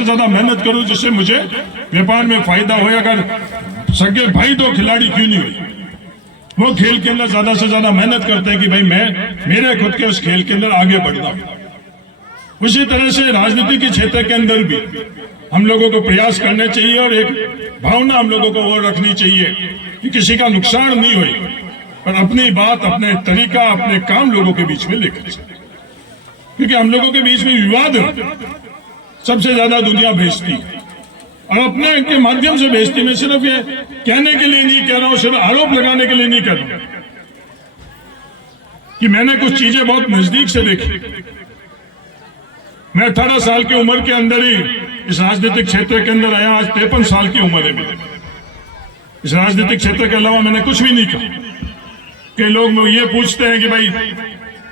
से ज्यादा मेहनत करूं जिससे मुझे व्यापार में फायदा हो। अगर सगे भाई तो खिलाड़ी क्यों नहीं हुई, वो खेल के अंदर ज्यादा से ज्यादा मेहनत करते हैं कि भाई मैं मेरे खुद के उस खेल के अंदर आगे बढ़ना। उसी तरह से राजनीति के क्षेत्र के अंदर भी हम लोगों को प्रयास करने चाहिए और एक भावना हम लोगों को और रखनी चाहिए कि किसी का नुकसान नहीं हो, पर अपनी बात, अपने तरीका, अपने काम लोगों के बीच में लेकर चले। क्योंकि हम लोगों के बीच में विवाद सबसे ज्यादा दुनिया भेजती है, और अपने के माध्यम से भेजती। मैं सिर्फ ये कहने के लिए नहीं कह रहा हूं, सिर्फ आरोप लगाने के लिए नहीं कह रहा हूं कि मैंने कुछ चीजें बहुत नजदीक से देखी। मैं 18 साल की उम्र के अंदर ही इस राजनीतिक क्षेत्र के अंदर आया। आज 53 साल की उम्र है मेरी। इस राजनीतिक क्षेत्र के अलावा मैंने कुछ भी नहीं कहा। कि लोग ये पूछते हैं कि भाई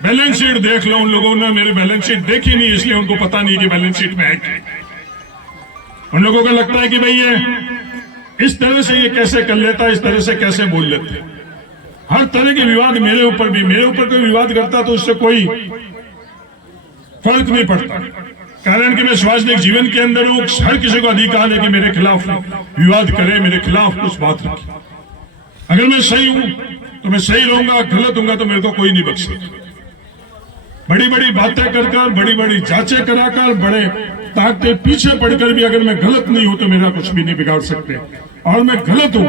बैलेंस शीट देख लो, उन लोगों ने मेरी बैलेंस शीट देखी नहीं, इसलिए उनको पता नहीं कि बैलेंस शीट में है क्या। उन लोगों को लगता है कि भाई ये इस तरह से ये कैसे कर लेता है, इस तरह से कैसे बोल लेते हैं। हर तरह के विवाद मेरे ऊपर भी, मेरे ऊपर कोई विवाद करता तो उससे कोई फर्क नहीं पड़ता, कारण कि मैं सार्वजनिक जीवन के अंदर हूं। हर किसी को अधिकार है कि मेरे खिलाफ विवाद करे, मेरे खिलाफ कुछ बात रखे। अगर मैं सही हूं तो मैं सही रहूंगा, गलत हूंगा तो मेरे को कोई नहीं बख्शे। बड़ी बड़ी बातें कर कर, बड़ी बड़ी जांचें कराकर, बड़े ताकते पीछे पड़कर भी अगर मैं गलत नहीं हूं तो मेरा कुछ भी नहीं बिगाड़ सकते, और मैं गलत हूं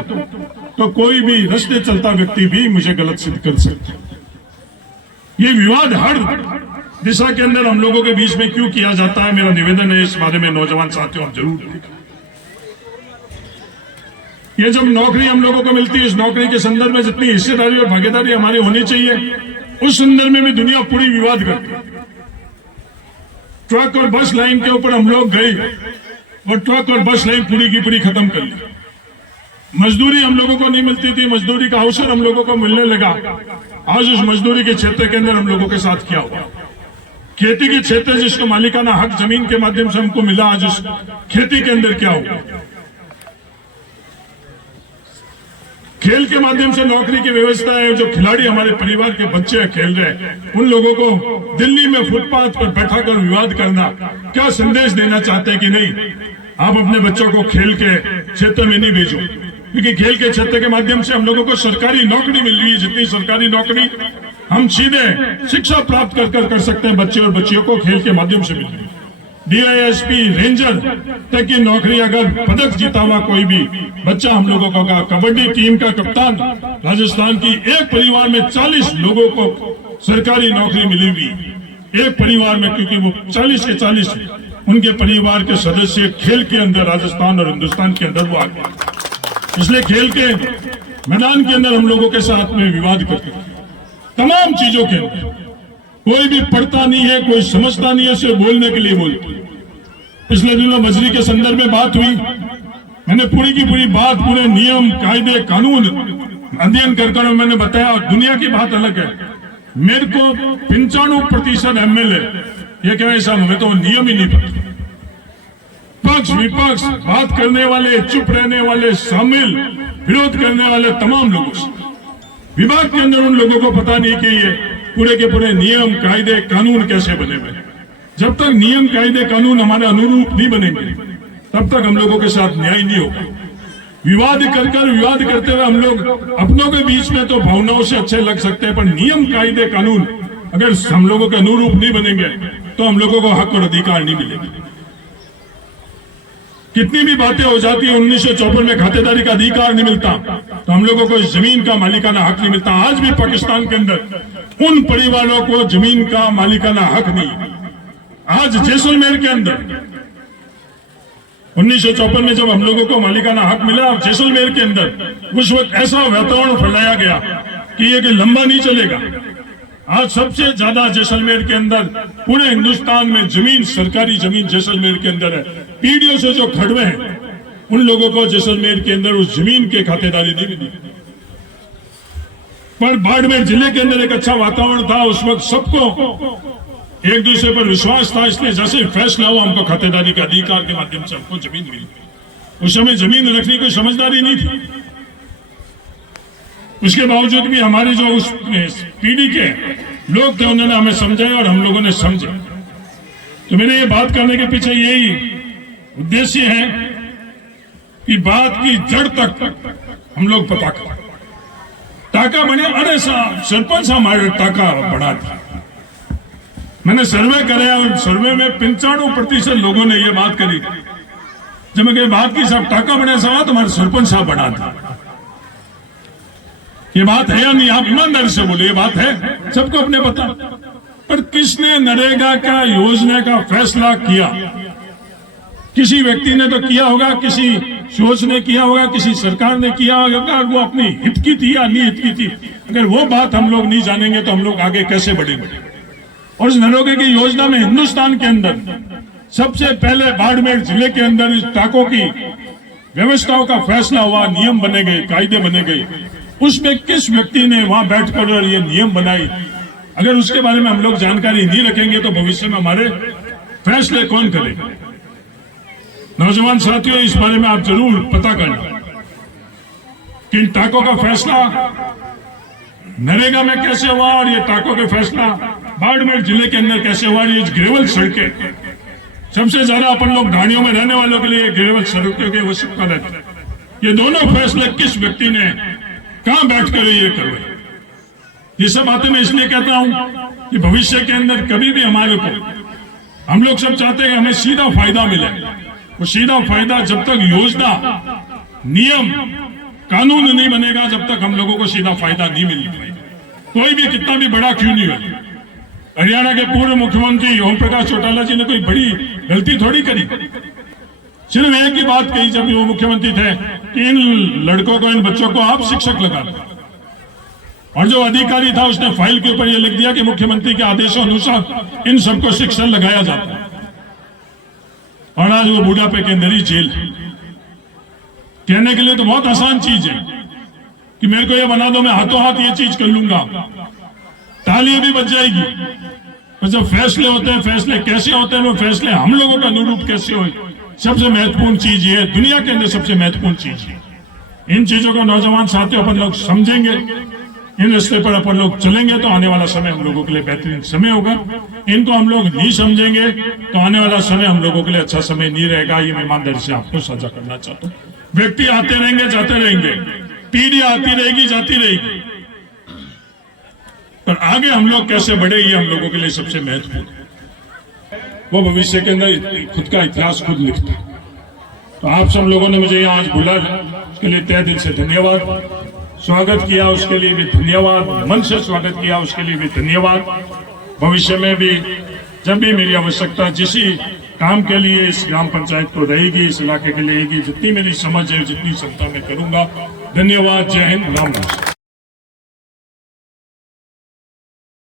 तो कोई भी रास्ते चलता व्यक्ति भी मुझे गलत सिद्ध कर सकता। ये विवाद हर दिशा के अंदर हम लोगों के बीच में क्यों किया जाता है, मेरा निवेदन है इस बारे में नौजवान साथियों आप जरूर देखें। ये जब नौकरी हम लोगों को मिलती है, इस नौकरी के संदर्भ में जितनी हिस्सेदारी और भागीदारी हमारी होनी चाहिए, उस संदर्भ में भी दुनिया पूरी विवाद करती है। ट्रक और बस लाइन के ऊपर हम लोग गए और ट्रक और बस लाइन पूरी की पूरी खत्म कर ली। मजदूरी हम लोगों को नहीं मिलती थी, मजदूरी का अवसर हम लोगों को मिलने लगा। आज उस मजदूरी के क्षेत्र के अंदर हम लोगों के साथ क्या हुआ। खेती के क्षेत्र जिसको मालिकाना हक जमीन के माध्यम से हमको मिला, आज उस खेती के अंदर क्या हुआ। खेल के माध्यम से नौकरी की व्यवस्था है। जो खिलाड़ी हमारे परिवार के बच्चे खेल रहे हैं, उन लोगों को दिल्ली में फुटपाथ पर बैठाकर विवाद करना, क्या संदेश देना चाहते हैं कि नहीं आप अपने बच्चों को खेल के क्षेत्र में नहीं भेजो, क्योंकि खेल के क्षेत्र के माध्यम से हम लोगों को सरकारी नौकरी मिल रही है। जितनी सरकारी नौकरी हम सीधे शिक्षा प्राप्त कर सकते हैं, बच्चे और बच्चियों को खेल के माध्यम से मिल रही है। डीआईएसपी, रेंजर तक की नौकरी, अगर पदक जीता हुआ कोई भी बच्चा हम लोगों का, कबड्डी टीम का कप्तान राजस्थान की, एक परिवार में 40 लोगों को सरकारी नौकरी मिली हुई एक परिवार में, क्योंकि वो 40 के 40 उनके परिवार के सदस्य खेल के अंदर राजस्थान और हिंदुस्तान के अंदर वो आ गए। इसलिए खेल के मैदान के अंदर हम लोगों के साथ में विवाद करते हैं। तमाम चीजों के अंदर कोई भी पढ़ता नहीं है, कोई समझता नहीं है, सिर्फ बोलने के लिए बोलते। पिछले दिनों मजरी के संदर्भ में बात हुई, मैंने पूरी की पूरी बात, पूरे नियम, कायदे, कानून अध्ययन कर मैंने बताया। और दुनिया की बात अलग है। मेरे को 95% MLA ये कहे साहब हमें तो नियम ही नहीं पता। पक्ष विपक्ष, बात करने वाले, चुप रहने वाले, शामिल, विरोध करने वाले तमाम लोगों से विभाग के अंदर उन लोगों को पता नहीं कि ये पूरे के पूरे नियम, कायदे, कानून कैसे बने हुए। जब तक नियम, कायदे, कानून हमारे अनुरूप नहीं बनेंगे, तब तक हम लोगों के साथ न्याय नहीं होगा। विवाद विवाद करते हुए हम लोग अपनों के बीच में तो भावनाओं से अच्छे लग सकते हैं, पर नियम, कायदे, कानून अगर हम लोगों के अनुरूप नहीं बनेंगे तो हम लोगों को हक और अधिकार नहीं मिलेंगे। कितनी भी बातें हो जाती है, 1954 में खातेदारी का अधिकार नहीं मिलता तो हम लोगों को जमीन का मालिकाना हक नहीं मिलता। आज भी पाकिस्तान के अंदर उन परिवारों को जमीन का मालिकाना हक नहीं। आज जैसलमेर के अंदर 1954 में जब हम लोगों को मालिकाना हक मिला, जैसलमेर के अंदर उस वक्त ऐसा वातावरण फैलाया गया कि ये लंबा नहीं चलेगा। आज सबसे ज्यादा जैसलमेर के अंदर पूरे हिंदुस्तान में जमीन, सरकारी जमीन जैसलमेर के अंदर है। पीढ़ियों से जो खड़वे हैं उन लोगों को जैसलमेर के अंदर उस जमीन के खातेदारी नहीं मिली। पर बाड़मेर जिले के अंदर एक अच्छा वातावरण था। उस वक्त सबको एक दूसरे पर विश्वास था, इसलिए जैसे फैसला हुआ हमको खातेदारी का अधिकार के माध्यम से हमको जमीन मिली। उस समय जमीन रखने की समझदारी नहीं थी। उसके बावजूद भी हमारे जो उस पीढ़ी के लोग थे उन्होंने हमें समझाया और हम लोगों ने समझे। तो मैंने ये बात करने के पीछे यही उद्देश्य है कि बात की जड़ तक हम लोग पता करें। टाका बने, अरे सरपंच हमारे टाका बढ़ा था। मैंने सर्वे कराया और सर्वे में 95% लोगों ने ये बात करी। जब मैं बात की साहब टाका बने साहब तुम्हारे सरपंच साहब बढ़ा था। ये बात है या नहीं? आप ईमानदारी से बोले ये बात है, सबको अपने पता। पर किसने नरेगा का योजना का फैसला किया? किसी व्यक्ति ने तो किया होगा, किसी सोच ने किया होगा, किसी सरकार ने किया होगा। वो अपनी हित की थी या नहीं हित की थी? अगर वो बात हम लोग नहीं जानेंगे तो हम लोग आगे कैसे बढ़ेंगे? और इस नरेगा की योजना में हिंदुस्तान के अंदर सबसे पहले बाड़मेर जिले के अंदर इस टाकों की व्यवस्थाओं का फैसला हुआ, नियम बने गए, कायदे बने गए। उसमें किस व्यक्ति ने वहां बैठकर ये नियम बनाई? अगर उसके बारे में हम लोग जानकारी नहीं रखेंगे तो भविष्य में हमारे फैसले कौन करेगा? नौजवान साथियों, इस बारे में आप जरूर पता करना कि इन टाकों का फैसला नरेगा में कैसे हुआ और ये टाकों का फैसला बाड़मेर जिले के अंदर कैसे हुआ। ये ग्रेवल सड़कें, सबसे ज्यादा अपन लोग ढाणियों में रहने वालों के लिए ग्रेवल सड़कों की आवश्यकता रहती है। ये दोनों फैसले किस व्यक्ति ने कहां बैठकर ये करवाए? ये सब बातें मैं इसलिए कहता हूं कि भविष्य के अंदर कभी भी हमारे को, हम लोग सब चाहते हैं कि हमें सीधा फायदा मिले। वो सीधा फायदा जब तक योजना, नियम, कानून नहीं बनेगा, जब तक हम लोगों को सीधा फायदा नहीं मिल पाएगा। कोई भी कितना भी बड़ा क्यों नहीं हो। हरियाणा के पूर्व मुख्यमंत्री ओम प्रकाश चौटाला जी ने कोई बड़ी गलती थोड़ी करी। सिर्फ एक ही बात कही जब वो मुख्यमंत्री थे कि इन लड़कों को, इन बच्चों को आप शिक्षक लगा दो। और जो अधिकारी था उसने फाइल के ऊपर ये लिख दिया कि मुख्यमंत्री के आदेशों अनुसार इन सबको शिक्षक लगाया जाता है। और आज वो बुढ़ापे के अंदर ही जेल है। कहने के लिए तो बहुत आसान चीज है कि मेरे को ये बना दो, मैं हाथों हाथ ये चीज कर लूंगा, ताली भी बच जाएगी। और जब फैसले होते हैं, फैसले कैसे होते हैं, वो फैसले हम लोगों का अनुरूप कैसे हो, सबसे महत्वपूर्ण चीज ये है। दुनिया के अंदर सबसे महत्वपूर्ण चीज है। इन चीजों को नौजवान साथियों अपन लोग समझेंगे, इन रास्ते पर अपन लोग चलेंगे तो आने वाला समय हम लोगों के लिए बेहतरीन समय होगा। इनको हम लोग नहीं समझेंगे तो आने वाला समय हम लोगों के लिए अच्छा समय नहीं रहेगा। ये मैं ईमानदारी से आपको साझा करना चाहता हूँ। व्यक्ति आते रहेंगे, जाते रहेंगे, पीढ़ी आती रहेगी, जाती रहेगी, पर आगे हम लोग कैसे बढ़े ये हम लोगों के लिए सबसे महत्वपूर्ण है। वो भविष्य के अंदर खुद का इतिहास खुद लिखता है। तो आप सब लोगों ने मुझे यहाँ आज बुलाया, उसके लिए तहे दिल से धन्यवाद। स्वागत किया उसके लिए भी धन्यवाद, मन से स्वागत किया उसके लिए भी धन्यवाद। भविष्य में भी जब भी मेरी आवश्यकता जिस काम के लिए इस ग्राम पंचायत को रहेगी, इस इलाके के लिए रहेगी, जितनी मेरी समझ है, जितनी क्षमता मैं करूंगा। धन्यवाद। जय हिंद। राम राम।